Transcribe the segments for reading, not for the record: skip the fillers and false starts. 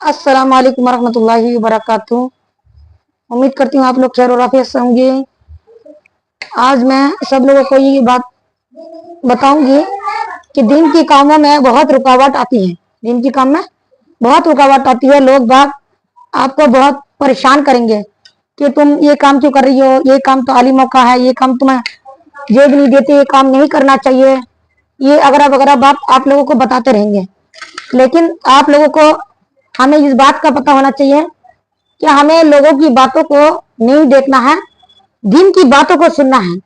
अस्सलाम वालेकुम वरहमतुल्लाहि वबरकातुहू। उम्मीद करती हूँ आप लोग खैर और आफियत से होंगे। आज मैं सब लोगों को ये बात बताऊंगी कि दिन की कामों में बहुत रुकावट आती है। दिन की काम में बहुत रुकावट आती है। लोग बाग आपको बहुत परेशान करेंगे कि तुम ये काम क्यों कर रही हो, ये काम तो आलिमों का है, ये काम तुम्हें जेब नहीं देते, ये काम नहीं करना चाहिए, ये अगरा वगैरह बात आप लोगों को बताते रहेंगे। लेकिन आप लोगों को हमें इस बात का पता होना चाहिए कि हमें लोगों की बातों को नहीं देखना है, दीन की बातों को सुनना है।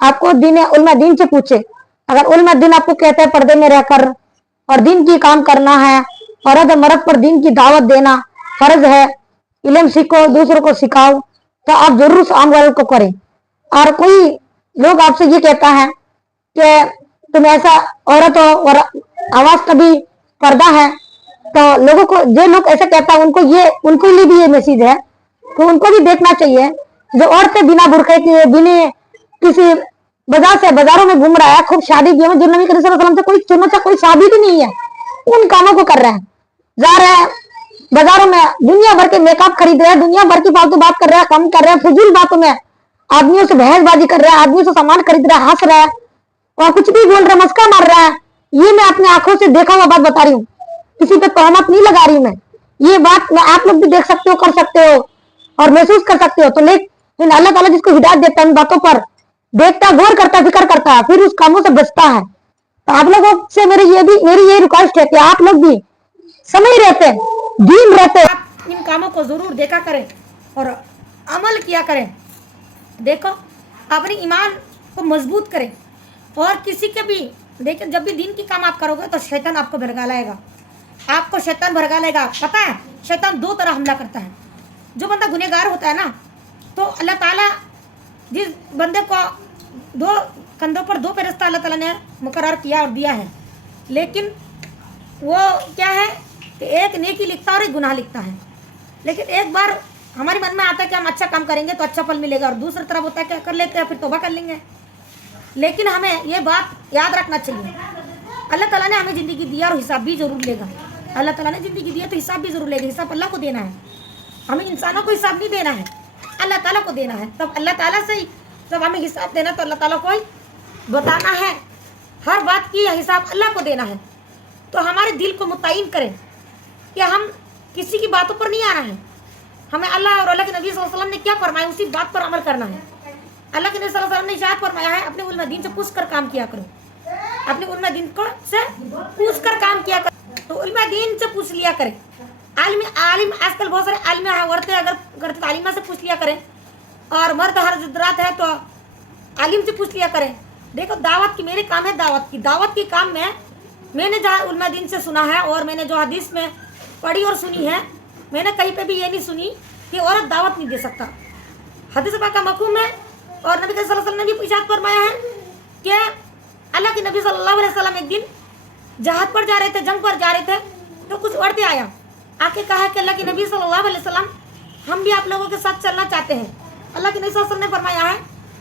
आपको दीन उलमा दीन से पूछे, अगर उलमा दीन आपको कहते हैं पर्दे में रहकर और दीन की काम करना है, औरत मर्द पर दीन की दावत देना फर्ज है, इल्म सीखो, दूसरों को सिखाओ, तो आप जरूर उस अमल को करें। और कोई लोग आपसे ये कहता है कि तुम ऐसा औरत हो और आवाज का भी पर्दा है, तो लोगों को जो लोग ऐसा कहता है उनको लिए भी ये मैसेज है कि उनको भी देखना चाहिए। जो औरतें बिना बुरखे के बिना किसी बाजारों में घूम रहा है, खूब शादी किए जो नबी करीम सल्लल्लाहु अलैहि वसल्लम से कोई सुन्नत से कोई शादी भी नहीं है, उन कामों को कर रहे हैं, जा रहे हैं बाजारों में, दुनिया भर के मेकअप खरीद रहे हैं, दुनिया भर की फालतू बात कर रहे हैं, कम कर रहे हैं, फजूल बातों में आदमियों से बहसबाजी कर रहे हैं, आदमियों से सामान खरीद रहे हैं, हंस रहे हैं और कुछ भी बोल रहे हैं, मस्का मार रहे हैं। ये मैं अपने आंखों से देखा हुआ बात बता रही हूँ, किसी पे तोहमत नहीं लगा रही मैं। ये बात मैं आप लोग भी देख सकते हो, कर सकते हो और महसूस कर सकते हो। तो लेकिन अल्लाह ताला जिसको हिदायत देता है इन बातों पर देखता, गौर करता, फिक्र करता है, फिर उस कामों से बचता है। तो आप लोगों से मेरी ये रिक्वेस्ट है कि आप लोग भी समझ रहते, दीन रहते, आप इन कामों को जरूर देखा करें और अमल किया करें। देखो, अपनी ईमान को मजबूत करें और किसी के भी देखिए, जब भी दीन की काम आप करोगे तो शैतान आपको भड़का लाएगा, आपको शैतान भड़का लेगा। पता है, शैतान दो तरह हमला करता है। जो बंदा गुनहगार होता है ना, तो अल्लाह ताला जिस बंदे को दो कंधों पर दो फरिश्ता अल्लाह ताला ने मुकर्रर किया और दिया है, लेकिन वो क्या है कि एक नेकी लिखता है और एक गुनाह लिखता है। लेकिन एक बार हमारे मन में आता है कि हम अच्छा काम करेंगे तो अच्छा फल मिलेगा, और दूसरी तरफ होता है कि कर लेते हैं फिर तौबा कर लेंगे। लेकिन हमें ये बात याद रखना चाहिए, अल्लाह ताला ने हमें ज़िंदगी दिया और हिसाब भी ज़रूर लेगा। अल्लाह ताला ने ज़िंदगी दिया तो हिसाब भी ज़रूर लेगा। हिसाब अल्लाह को देना है, हमें इंसानों को हिसाब नहीं देना है, अल्लाह ताला को देना है। तब अल्लाह ताला से ही जब हमें हिसाब देना तो अल्लाह ताला को ही बताना है, हर बात की हिसाब अल्लाह को देना है। तो हमारे दिल को मुतय्यन करें कि हम किसी की बातों पर नहीं आना है, हमें अल्लाह और अल्लाह के नबी सल्लल्लाहु अलैहि वसल्लम ने क्या फरमाया उसी बात पर अमल करना है। अल्लाह के नबी सल्लल्लाहु अलैहि वसल्लम ने इरशाद फरमाया है, अपने उलमा दीन से पूछ कर काम किया करो, अपने उलमा दीन को से पूछ कर काम किया करो। तो उलमा दीन से पूछ लिया करें। आलिम आजकल बहुत सारे आलिम है, औरतें अगर करते आलिमा से पूछ लिया करें, और मर्द हजरात है तो आलिम से पूछ लिया करें। देखो, दावत की मेरे काम है, दावत की काम में मैंने जहाँ उलमा दीन से सुना है और मैंने जो हदीस में पढ़ी और सुनी है, मैंने कहीं पे भी ये नहीं सुनी कि औरत दावत नहीं दे सकता। हदीस पाक का मफ़हूम है और नबी सल्लल्लाहु अलैहि वसल्लम ने भी इरशाद फरमाया है कि अल्लाह के नबी सल्लल्लाहु अलैहि वसल्लम एक दिन जहाद पर जा रहे थे, जंग पर जा रहे थे, तो कुछ औरतें आके कहा कि अल्लाह के नबी सल्लल्लाहु अलैहि वसल्लम, हम भी आप लोगों के साथ चलना चाहते हैं। अल्लाह के नबी सल्लल्लाहु अलैहि वसल्लम ने फरमाया है,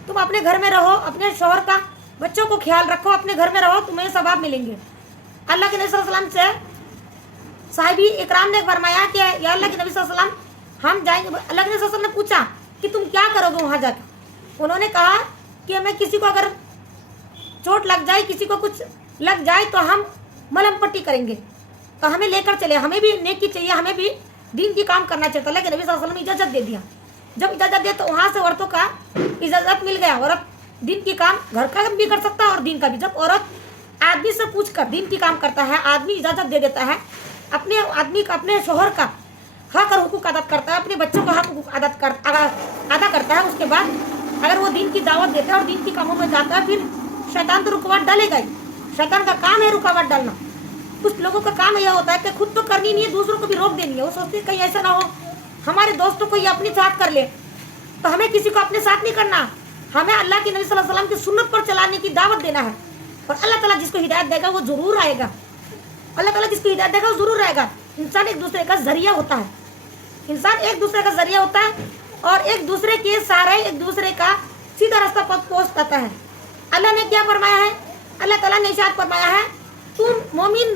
तुम अपने घर में रहो, अपने शौहर का, बच्चों को ख्याल रखो, अपने घर में रहो, तुम्हें सवाब मिलेंगे। अल्लाह के नबी सल्लल्लाहु अलैहि वसल्लम से साहिबी इकराम ने फरमाया कि या अल्लाह के नबी सल्लल्लाहु अलैहि वसल्लम, हम जाएंगे। अल्लाह के नबी सल्लल्लाहु अलैहि वसल्लम ने पूछा कि तुम क्या करोगे वहाँ जाकर। उन्होंने कहा कि हमें किसी को अगर चोट लग जाए, किसी को कुछ लग जाए तो हम मलहम पट्टी करेंगे, तो हमें लेकर चले, हमें भी नेकी चाहिए, हमें भी दीन की काम करना चाहिए। तो अल्लाह के नबी सल्लल्लाहु अलैहि वसल्लम ने इजाज़त दे दिया। जब इजाज़त दिया तो वहाँ से औरतों का इजाज़त मिल गया, औरत दीन की काम घर का भी कर सकता है और दीन का भी। जब औरत आदमी से पूछ कर दीन की काम करता है, आदमी इजाज़त दे देता है, अपने आदमी का, अपने शोहर का हक और हुकूक अदा करता है, अपने बच्चों का हक हुकूक अदा करता है, उसके बाद अगर वो दीन की दावत देता है और दीन की कामों में जाता है, फिर शैतान तो रुकावट डालेगा ही। शैतान का काम है रुकावट डालना। कुछ लोगों का काम यह होता है कि खुद तो करनी नहीं है, दूसरों को भी रोक देनी है। वो सोचते कहीं ऐसा ना हो हमारे दोस्तों को ये अपने साथ कर ले, तो हमें किसी को अपने साथ नहीं करना, हमें अल्लाह के नबी सल्लल्लाहु अलैहि वसल्लम की सुन्नत पर चलाने की दावत देना है। और अल्लाह ताला जिसको हिदायत देगा वो जरूर आएगा, अल्लाह ताला जिसको हिदायत देगा वो जरूर आएगा। इंसान एक दूसरे का जरिया होता है, इंसान एक दूसरे का जरिया होता है और एक दूसरे के सहारे एक दूसरे का सीधा रास्ता पर पहुँच पाता है। अल्लाह ने क्या फरमाया है, अल्लाह ताला ने इरशाद फरमाया है, तुम मोमिन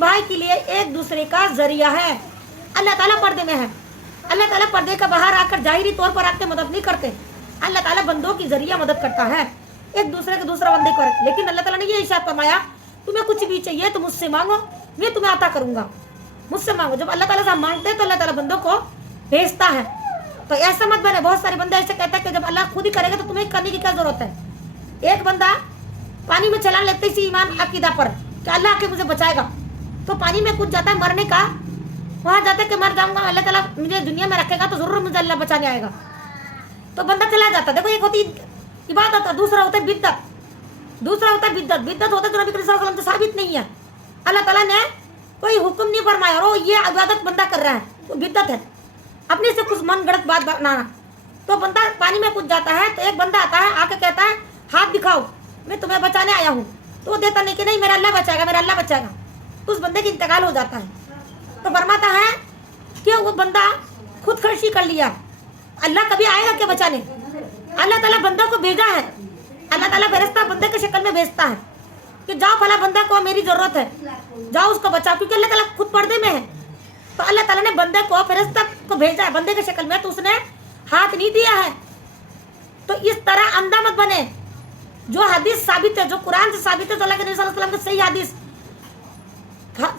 भाई के लिए एक दूसरे का जरिया है। अल्लाह ताला पर्दे में है। अल्लाह ताला पर्दे का बाहर आकर जाहिरी तौर पर आपके मदद नहीं करते। अल्लाह ताला बंदों की जरिए मदद करता है, एक दूसरे के दूसरा बंदे को। लेकिन अल्लाह ताला ने ये इरशाद फरमाया, तुम्हें कुछ भी चाहिए तो मुझसे मांगो, मैं तुम्हें अता करूंगा। मुझसे मांगो। जब अल्लाह ताला से हम मांगते हैं तो अल्लाह ताला बंदों को भेजता है। तो ऐसा मत बने। बहुत सारे बंदे ऐसे कहते हैं कि जब अल्लाह खुद ही करेगा तो तुम्हें करने की क्या जरूरत है। एक बंदा पानी में छलांग लेते इसी ईमान अकीदा पर कि अल्लाह आके मुझे बचाएगा, तो पानी में कूद जाता है मरने का, वहां जाता है कि मर जाऊंगा, अल्लाह ताला मुझे दुनिया में रखेगा तो जरूर मुझे अल्लाह बचाने आएगा, तो बंदा चला जाता। देखो एक होती इबादत और दूसरा होता है बिद्दत। दूसरा होता है बिद्दत। बिद्दत होता है जो नबी करीम सल्लल्लाहु अलैहि वसल्लम से साबित नहीं है। अल्लाह ताला ने कोई हुक्म नहीं फरमाया और ये इबादत बंदा कर रहा है, वो बिद्दत है, अपने से कुछ मन गलत बात बनाना। तो बंदा पानी में कूद जाता है, तो एक बंदा आता है, आके कहता है हाथ दिखाओ, मैं तुम्हें बचाने आया हूँ। तो वो देता नहीं कि नहीं मेरा अल्लाह बचाएगा, मेरा अल्लाह बचाएगा। तो उस बंदे की इंतकाल हो जाता है। तो फरमाता है कि वो बंदा खुदकशी कर लिया, अल्लाह कभी आएगा क्या बचाने? अल्लाह ताला बंदा को भेजा है। अल्लाह ताला फरिश्ता बंदे के शक्ल में भेजता है कि जाओ फला बंदा को मेरी जरूरत है, जाओ उसको बचाओ, क्योंकि अल्लाह ताला खुद पर्दे में है। तो अल्लाह ताला ने बंदे को फरिश्ता को भेजा है बंदे के शक्ल में, तो उसने हाथ नहीं दिया है। तो इस तरह अंधा मत बने। जो हदीस साबित है, जो कुरान से साबित है, जो अल्लाह के नबी सल्लल्लाहु अलैहि वसल्लम की सही हदीस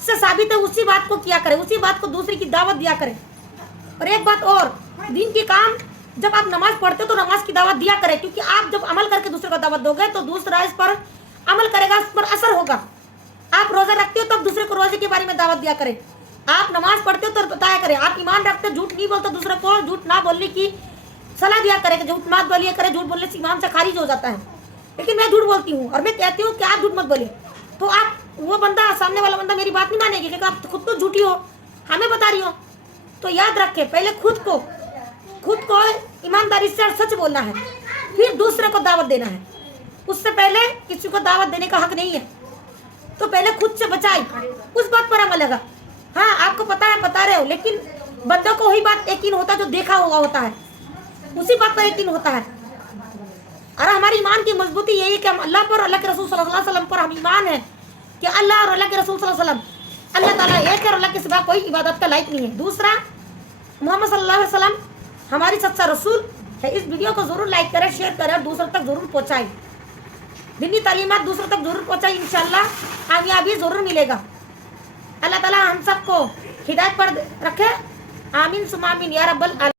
से साबित है, उसी बात को किया करें, उसी बात को दूसरे की दावत दिया करें। और एक बात और, दीन की काम जब आप नमाज पढ़ते हो तो नमाज की दावत दिया करें, क्योंकि आप जब अमल करके दूसरे को दावत दोगे तो दूसरा इस पर अमल करेगा, उस पर असर होगा। आप रोजा रखते हो तब दूसरे को रोजे के बारे में दावत दिया करें। आप नमाज पढ़ते हो तो बताया करें। आप ईमान रखते हो, झूठ नहीं बोलते, दूसरे को झूठ ना बोलने की सलाह दिया करें कि झूठ मत बोलिए करे, झूठ बोलने से ईमान से खारिज हो जाता है। लेकिन मैं झूठ बोलती हूँ और मैं कहती हूँ कि आप झूठ मत बोलिए, तो आप वो बंदा, सामने वाला बंदा मेरी बात नहीं मानेगी, क्योंकि आप खुद तो झूठी हो, हमें बता रही हो। तो याद रखें, पहले खुद को ईमानदारी से और सच बोलना है, फिर दूसरे को दावत देना है। उससे पहले किसी को दावत देने का हक नहीं है। तो पहले खुद से बचाए, उस बात पर अमल लगा। हाँ, आपको पता है, बता रहे हो, लेकिन बंदों को वही बात यकीन होता है जो देखा हुआ होता है, उसी बात पर यकीन होता है। और हमारी ईमान की मजबूती यही है कि हम अल्लाह पर, अल्लाह के रसूल सल्लल्लाहु अलैहि वसल्लम पर हम ईमान है कि अल्लाह और अल्लाह के रसूल सल्लल्लाहु अलैहि वसल्लम, अल्लाह ताला एक है और अल्लाह के सिवा कोई इबादत का लायक नहीं है। दूसरा, मोहम्मद सल्लल्लाहु अलैहि वसल्लम हमारी सच्चा रसूल है। इस वीडियो को जरूर लाइक करें, शेयर करें और दूसरों तक जरूर पहुँचाएं। दीनी तालीमात दूसरों तक जरूर पहुँचाएं, इंशाअल्लाह कामयाबी जरूर मिलेगा। अल्लाह ताला हम सबको हिदायत पर रखे। आमीन सुमा आमीन या रब्बल आलमीन।